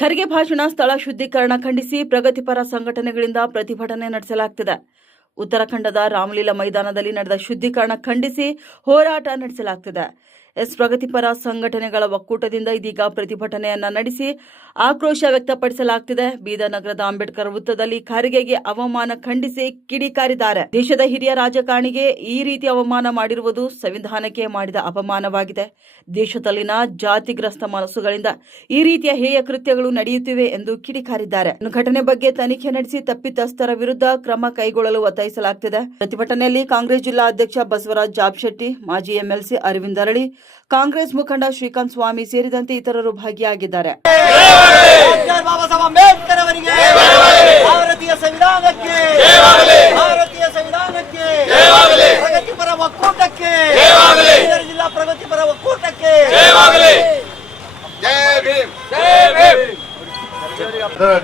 ಖರ್ಗೆ ಭಾಷಣ ಸ್ಥಳ ಶುದ್ಧೀಕರಣ ಖಂಡಿಸಿ ಪ್ರಗತಿಪರ ಸಂಘಟನೆಗಳಿಂದ ಪ್ರತಿಭಟನೆ ನಡೆಸಲಾಗುತ್ತಿದೆ. ಉತ್ತರಾಖಂಡದ ರಾಮಲೀಲಾ ಮೈದಾನದಲ್ಲಿ ನಡೆದ ಶುದ್ಧೀಕರಣ ಖಂಡಿಸಿ ಹೋರಾಟ ನಡೆಸಲಾಗುತ್ತಿದೆ. ಪ್ರಗತಿಪರ ಸಂಘಟನೆಗಳ ಒಕ್ಕೂಟದಿಂದ ಇದೀಗ ಪ್ರತಿಭಟನೆಯನ್ನ ನಡೆಸಿ ಆಕ್ರೋಶ ವ್ಯಕ್ತಪಡಿಸಲಾಗುತ್ತಿದೆ. ಬೀದರ್ ನಗರದ ಅಂಬೇಡ್ಕರ್ ವೃತ್ತದಲ್ಲಿ ಖರ್ಗೆಗೆ ಅವಮಾನ ಖಂಡಿಸಿ ಕಿಡಿಕಾರಿದ್ದಾರೆ. ದೇಶದ ಹಿರಿಯ ರಾಜಕಾರಣಿಗೆ ಈ ರೀತಿ ಅವಮಾನ ಮಾಡಿರುವುದು ಸಂವಿಧಾನಕ್ಕೆ ಮಾಡಿದ ಅಪಮಾನವಾಗಿದೆ. ದೇಶದಲ್ಲಿನ ಜಾತಿಗ್ರಸ್ತ ಮನಸ್ಸುಗಳಿಂದ ಈ ರೀತಿಯ ಹೇಯ ಕೃತ್ಯಗಳು ನಡೆಯುತ್ತಿವೆ ಎಂದು ಕಿಡಿಕಾರಿದ್ದಾರೆ. ಘಟನೆ ಬಗ್ಗೆ ತನಿಖೆ ನಡೆಸಿ ತಪ್ಪಿತಸ್ಥರ ವಿರುದ್ಧ ಕ್ರಮ ಕೈಗೊಳ್ಳಲು ಒತ್ತಾಯಿಸಲಾಗುತ್ತಿದೆ. ಪ್ರತಿಭಟನೆಯಲ್ಲಿ ಕಾಂಗ್ರೆಸ್ ಜಿಲ್ಲಾ ಅಧ್ಯಕ್ಷ ಬಸವರಾಜ್ ಜಾಬಶೆಟ್ಟಿ, ಮಾಜಿ ಎಂಎಲ್ಸಿ ಅರವಿಂದ್ ಅರಳಿ, ಕಾಂಗ್ರೆಸ್ ಮುಖಂಡ ಶ್ರೀಕಾಂತ್ ಸ್ವಾಮಿ ಸೇರಿದಂತೆ ಇತರರು ಭಾಗಿಯಾಗಿದ್ದಾರೆ. ಭಾರತೀಯ ಸಂವಿಧಾನಕ್ಕೆ, ಪ್ರಗತಿಪರ ಒಕ್ಕೂಟಕ್ಕೆ, ಜಿಲ್ಲಾ ಪ್ರಗತಿಪರ ಒಕ್ಕೂಟಕ್ಕೆ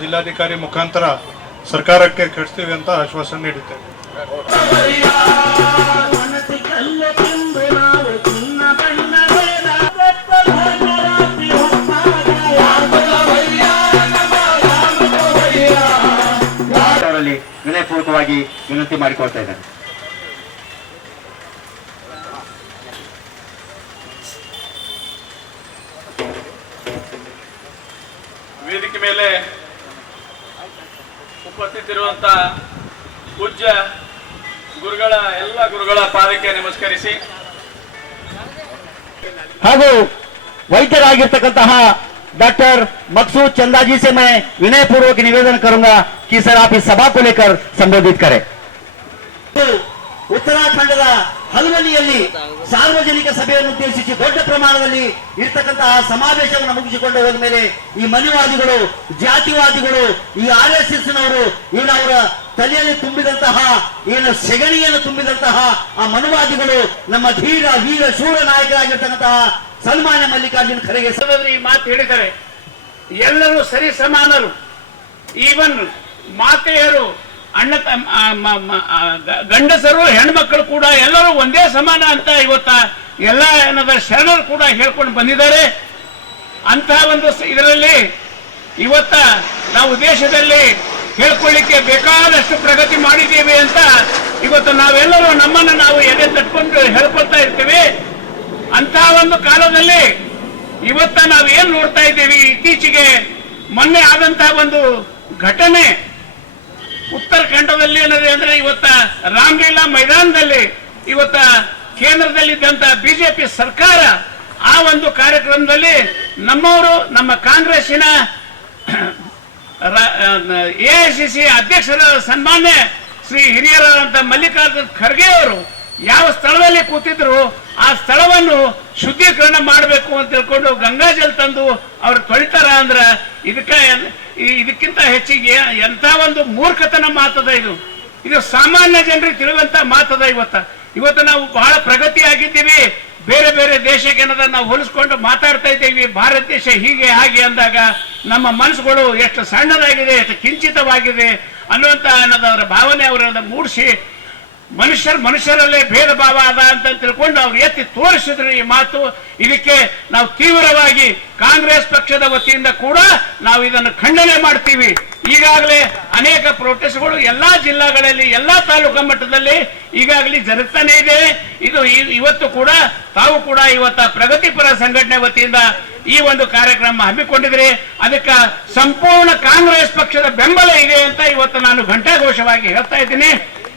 ಜಿಲ್ಲಾಧಿಕಾರಿ ಮುಖಾಂತರ ಸರ್ಕಾರಕ್ಕೆ ಕಳಿಸ್ತೀವಿ ಅಂತ ಆಶ್ವಾಸನೆ ನೀಡುತ್ತೇವೆ. ವಿನಯಪೂರ್ವಕವಾಗಿ ವಿನಂತಿ ಮಾಡಿಕೊಳ್ತಾ ಇದ್ದಾರೆ. ವೇದಿಕೆ ಮೇಲೆ ಉಪಸ್ಥಿತಿರುವಂತಹ ಪೂಜ್ಯ ಎಲ್ಲ ಗುರುಗಳ ಪಾದಕ್ಕೆ ನಮಸ್ಕರಿಸಿ ಹಾಗೂ ವೈದ್ಯರಾಗಿರ್ತಕ್ಕಂತಹ डॉक्टर मकसूद चंदा जी से मैं विनय पूर्वक निवेदन करूंगा कि सर आप इस सभा को लेकर संबोधित करें. ಉತ್ತರಾಖಂಡದ ಹಲ್ವಲಿಯಲ್ಲಿ ಸಾರ್ವಜನಿಕ ಸಭೆಯನ್ನು ಉದ್ದೇಶಿಸಿ ದೊಡ್ಡ ಪ್ರಮಾಣದಲ್ಲಿ ಇರ್ತಕ್ಕಂತಹ ಸಮಾವೇಶವನ್ನು ಮುಗಿಸಿಕೊಂಡು ಹೋದ ಮೇಲೆ ಈ ಮನುವಾದಿಗಳು, ಜಾತಿವಾದಿಗಳು, ಈ RSS ನವರು ಅವರ ತಲೆಯಲ್ಲಿ ತುಂಬಿದಂತಹ ಸೆಗಣಿಯನ್ನು ತುಂಬಿದಂತಹ ಆ ಮನುವಾದಿಗಳು ನಮ್ಮ ಧೀರ ವೀರ ಶೂರ ನಾಯಕರಾಗಿರ್ತಕ್ಕಂತಹ ಸನ್ಮಾನ್ಯ ಮಲ್ಲಿಕಾರ್ಜುನ ಖರ್ಗೆ ಈ ಮಾತು ಹೇಳಿದ್ದಾರೆ. ಎಲ್ಲರೂ ಸರಿ ಸಮಾನರು, ಈವನ್ ಮಾತೆಯರು, ಗಂಡಸರು, ಹೆಣ್ಮಕ್ಕಳು ಕೂಡ ಎಲ್ಲರೂ ಒಂದೇ ಸಮಾನ ಅಂತ ಇವತ್ತ ಎಲ್ಲ ಶರಣರು ಕೂಡ ಹೇಳ್ಕೊಂಡು ಬಂದಿದ್ದಾರೆ. ಅಂತಹ ಒಂದು ಇದರಲ್ಲಿ ಇವತ್ತ ನಾವು ದೇಶದಲ್ಲಿ ಹೇಳ್ಕೊಳ್ಳಿಕ್ಕೆ ಬೇಕಾದಷ್ಟು ಪ್ರಗತಿ ಮಾಡಿದ್ದೀವಿ ಅಂತ ಇವತ್ತು ನಾವೆಲ್ಲರೂ ನಮ್ಮನ್ನು ನಾವು ಎದೆ ತಟ್ಕೊಂಡು ಹೇಳ್ಕೊಳ್ತಾ ಇರ್ತೀವಿ. ಅಂತಹ ಒಂದು ಕಾಲದಲ್ಲಿ ಇವತ್ತ ನಾವೇನ್ ನೋಡ್ತಾ ಇದ್ದೀವಿ, ಇತ್ತೀಚೆಗೆ ಮೊನ್ನೆ ಆದಂತಹ ಒಂದು ಘಟನೆ ಉತ್ತರಾಖಂಡದಲ್ಲಿ ಏನದೆ ಅಂದ್ರೆ ಇವತ್ತ ರಾಮಲೀಲಾ ಮೈದಾನದಲ್ಲಿ ಇವತ್ತ ಕೇಂದ್ರದಲ್ಲಿದ್ದಂತ ಬಿಜೆಪಿ ಸರ್ಕಾರ ಆ ಒಂದು ಕಾರ್ಯಕ್ರಮದಲ್ಲಿ ನಮ್ಮವರು, ನಮ್ಮ ಕಾಂಗ್ರೆಸ್ಸಿನ AICC ಅಧ್ಯಕ್ಷರ ಸನ್ಮಾನ್ಯ ಶ್ರೀ ಹಿರಿಯರಾದಂತ ಮಲ್ಲಿಕಾರ್ಜುನ ಖರ್ಗೆ ಅವರು ಯಾವ ಸ್ಥಳದಲ್ಲಿ ಕೂತಿದ್ರು ಆ ಸ್ಥಳವನ್ನು ಶುದ್ಧೀಕರಣ ಮಾಡಬೇಕು ಅಂತ ತಿಳ್ಕೊಂಡು ಗಂಗಾಜಲ್ ತಂದು ಅವ್ರು ತೊಳಿತಾರ ಅಂದ್ರ ಇದಕ್ಕಿಂತ ಹೆಚ್ಚಿಗೆ ಎಂತ ಒಂದು ಮೂರ್ಖತನ ಮಾತದ. ಇದು ಸಾಮಾನ್ಯ ಜನರಿಗೆ ತಿಳಿಯುವಂತ ಮಾತದ. ಇವತ್ತು ನಾವು ಬಹಳ ಪ್ರಗತಿ ಆಗಿದ್ದೀವಿ. ಬೇರೆ ಬೇರೆ ದೇಶಕ್ಕೆ ಏನದ ನಾವು ಹೋಲಿಸ್ಕೊಂಡು ಮಾತಾಡ್ತಾ ಇದ್ದೀವಿ. ಭಾರತ ದೇಶ ಹೀಗೆ ಹಾಗೆ ಅಂದಾಗ ನಮ್ಮ ಮನಸ್ಸುಗಳು ಎಷ್ಟು ಸಣ್ಣದಾಗಿದೆ, ಎಷ್ಟು ಕಿಂಚಿತವಾಗಿದೆ ಅನ್ನುವಂತ ಅನ್ನೋದರ ಭಾವನೆ ಅವರ ಮೂಡಿಸಿ ಮನುಷ್ಯರಲ್ಲೇ ಭೇದ ಭಾವ ಅದ ಅಂತ ತಿಳ್ಕೊಂಡು ಅವ್ರು ಎತ್ತಿ ತೋರಿಸಿದ್ರು ಈ ಮಾತು. ಇದಕ್ಕೆ ನಾವು ತೀವ್ರವಾಗಿ ಕಾಂಗ್ರೆಸ್ ಪಕ್ಷದ ವತಿಯಿಂದ ಕೂಡ ನಾವು ಇದನ್ನು ಖಂಡನೆ ಮಾಡ್ತೀವಿ. ಈಗಾಗಲೇ ಅನೇಕ ಪ್ರೊಟೆಸ್ಟ್ಗಳು ಎಲ್ಲಾ ಜಿಲ್ಲಾಗಳಲ್ಲಿ, ಎಲ್ಲಾ ತಾಲೂಕಾ ಮಟ್ಟದಲ್ಲಿ ಈಗಾಗಲೇ ಜರುಗ್ತಾನೆ ಇದೆ. ಇದು ಇವತ್ತು ಕೂಡ ತಾವು ಕೂಡ ಇವತ್ತ ಪ್ರಗತಿಪರ ಸಂಘಟನೆ ವತಿಯಿಂದ ಈ ಒಂದು ಕಾರ್ಯಕ್ರಮ ಹಮ್ಮಿಕೊಂಡಿದ್ರೆ ಅದಕ್ಕೆ ಸಂಪೂರ್ಣ ಕಾಂಗ್ರೆಸ್ ಪಕ್ಷದ ಬೆಂಬಲ ಇದೆ ಅಂತ ಇವತ್ತು ನಾನು ಘಂಟಾಘೋಷವಾಗಿ ಹೇಳ್ತಾ ಇದ್ದೀನಿ.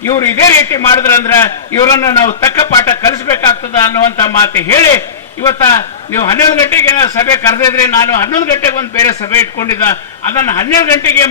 ಇವರು ಇದೇ ರೀತಿ ಮಾಡಿದ್ರಂದ್ರೆ ಇವರನ್ನು ನಾವು ತಕ್ಕ ಪಾಠ ಕಲಿಸಬೇಕಾಗ್ತದ ಅನ್ನುವಂತ ಮಾತು ಹೇಳಿ ಇವತ್ತ ನೀವು 11 ಗಂಟೆಗೆ ಸಭೆ ಕರೆದಿದ್ರೆ ನಾನು 11 ಗಂಟೆಗೆ ಒಂದು ಬೇರೆ ಸಭೆ ಇಟ್ಕೊಂಡಿದ್ದ, ಅದನ್ನು 12 ಗಂಟೆಗೆ